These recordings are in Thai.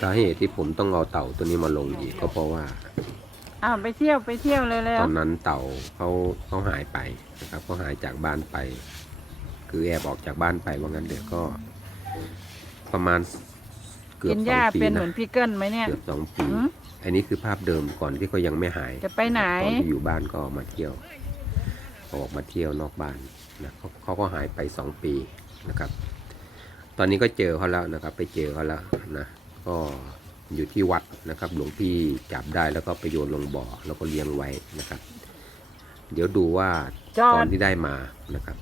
สาเหตุที่ผมต้องเอาเต่าตัวนี้มาลงอีกก็เพราะว่า อ้าวไปเที่ยวไปเที่ยวเลยแล้วตอนนั้นเต่าเขาเขาหายไปนะครับเขาหายจากบ้านไป คือแอบออกจากบ้านไปว่างั้นเดี๋ยวก็ ประมาณเกือกิบนสหอญ้างปีเป็นเหนะมือนพี่เกิลไหมเนี่ย เกือบสองปี หืมอันนี้คือภาพเดิมก่อนที่เขายังไม่หายจะไปไหน ตอนที่อยู่บ้านก็มาเที่ยวออกมาเที่ยวนอกบ้านนะเขาเขาก็หายไปสองปีนะครับ ตอนนี้ก็เจอเขาแล้วนะครับ ไปเจอเขาแล้วนะ ก็อยู่ที่วัดนะครับ หลวงพี่จับได้แล้วก็ไปโยนลงบ่อแล้วก็เลี้ยงไว้นะครับ เดี๋ยวดูว่าตอนที่ได้มานะครับ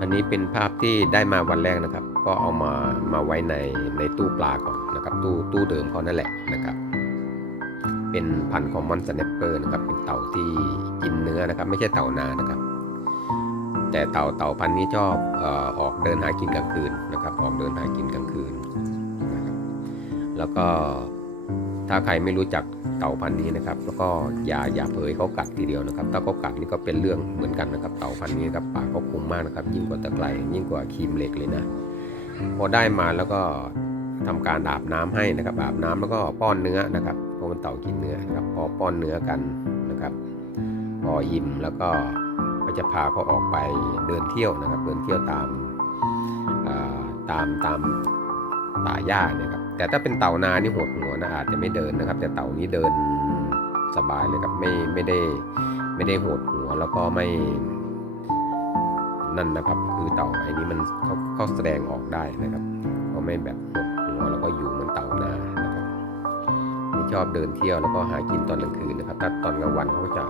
อันนี้เป็นภาพที่ได้มาวันแรกนะครับ ก็เอามามาไว้ในในตู้ปลาก่อนนะครับ ตู้ตู้เดิมเขานั่นแหละนะครับ เป็นพันธุ์คอมมอนสแนปเปอร์นะครับ เป็นเต่าที่กินเนื้อนะครับ ไม่ใช่เต่านานะครับ แต่เต่าเต่าพันนี้ชอบออกเดินหากินกลางคืนนะครับออกเดินหากินกลางคืนนะครับแล้วก็ถ้าใครไม่รู้จักเต่าพันนี้นะครับ แล้วก็อย่าอย่าเผยเขากัดทีเดียวนะครับ ถ้าเขากัดนี่ก็เป็นเรื่องเหมือนกันนะครับเต่าพันนี้ครับปากเขาคมมากนะครับ ยิ่งกว่าตะไคร่ยิ่งกว่าครีมเหล็กเลยนะพอได้มาแล้วก็ทำการอาบน้ำให้นะครับอาบน้ำแล้วก็ป้อนเนื้อนะครับเพราะมันเต่ากินเนื้อนะครับพอป้อนเนื้อกันนะครับ พออิ่มแล้วก็ ก็จะพาเขาออกไปเดินเที่ยวนะครับ เดินเที่ยวตามาตามตามป่าหญ้านี่ยครับ แต่ถ้าเป็นเต่านานี่หดหัวนะอาจจะไม่เดินนะครับ แต่เต่านี้เดินสบายเลยครับไม่ไม่ได้ไม่ได้หดหัวแล้วก็ไม่นั่นนะครับ คือเต่าไอ้นี้มันเขาเขาแสดงออกได้นะครับเขาไม่แบบหดหัวแล้วก็อยู่เหมือนเต่านา ชอบเดินเที่ยวแล้วก็หากินตอนกลางคืนนะครับถ้าตอนกลางวันเขาก็จะ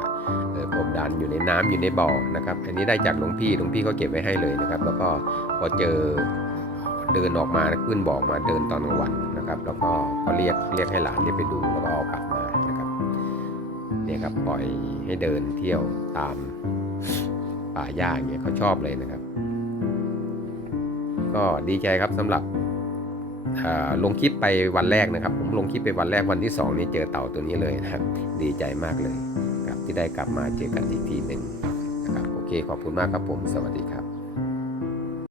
เออกบดานอยู่ในน้ำอยู่ในบ่อนะครับ อันนี้ได้จากหลวงพี่หลวงพี่ก็เก็บไว้ให้เลยนะครับ แล้วก็พอเจอเดินออกมาขึ้นบ่อมาเดินตอนกลางวันนะครับ แล้วก็ก็เรียกเรียกให้หลานเนี่ยไปดูแล้วก็เอากลับมานะครับเนี่ยครับปล่อยให้เดินเที่ยวตามป่าหญ้าอย่างเงี้ยเขาชอบเลยนะครับ ก็ดีใจครับสำหรับ ลงคลิปไปวันแรกนะครับผมลงคลิปไปวันแรกวันที่สองนี่เจอเต่าตัวนี้เลยนะครับดีใจมากเลยครับที่ได้กลับมาเจอกันอีกทีหนึ่งนะครับโอเคขอบคุณมากครับผมสวัสดีครับ